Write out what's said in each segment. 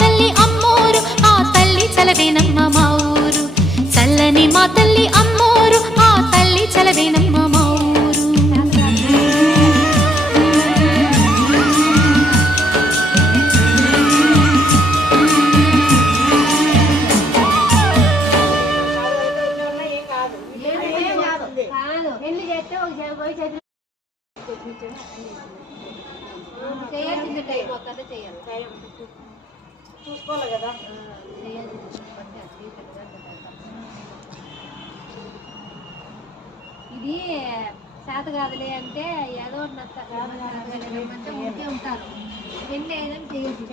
తల్లి అమ్మోరు ఆ తల్లి చలవేనమ్మ మా ఊరు చల్లని మా తల్లి అమ్మోరు ఆ తల్లి చలవేనమ్మ మా ఊరు చూసుకోవాలి కదా. ఇది చేత కాదులే అంటే ఏదో ఉంటే ఉంటారు ఎన్ని ఏదైనా చేయొచ్చు.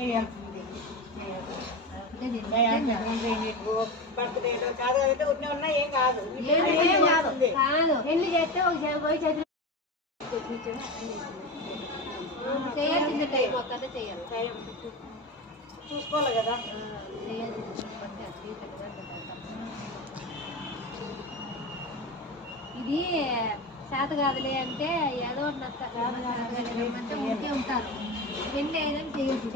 కాదు ఎన్ని చేస్తే ఒక పోయి చేతులు చేయాల్సిందే టైం ఒక్కటే చేయాలి. చూసుకోవాలి కదా. ఇది చేత కాదులే అంటే ఏదో ఉంటే ఉంటారు ఎన్ని ఏదైనా చేయొచ్చు.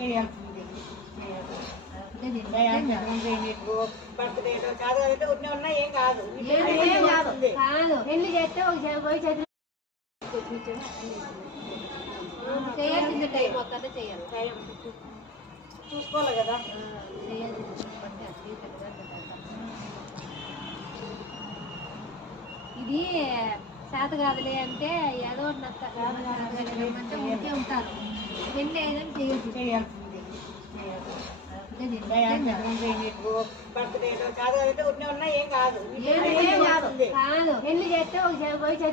కాదు ఎన్ని చేస్తే ఒక పోయి చేతులు చేయాల్సిందే టైం ఒక్కటే చేయాలి. చూసుకోవాలి కదా. ఇది చేత కాదులే అంటే ఏదో ఉంటే ఉంటారు ఎన్ని ఏదైనా చేయొచ్చు. కాదు ఎన్ని చేస్తే ఒక పోయి చేతులు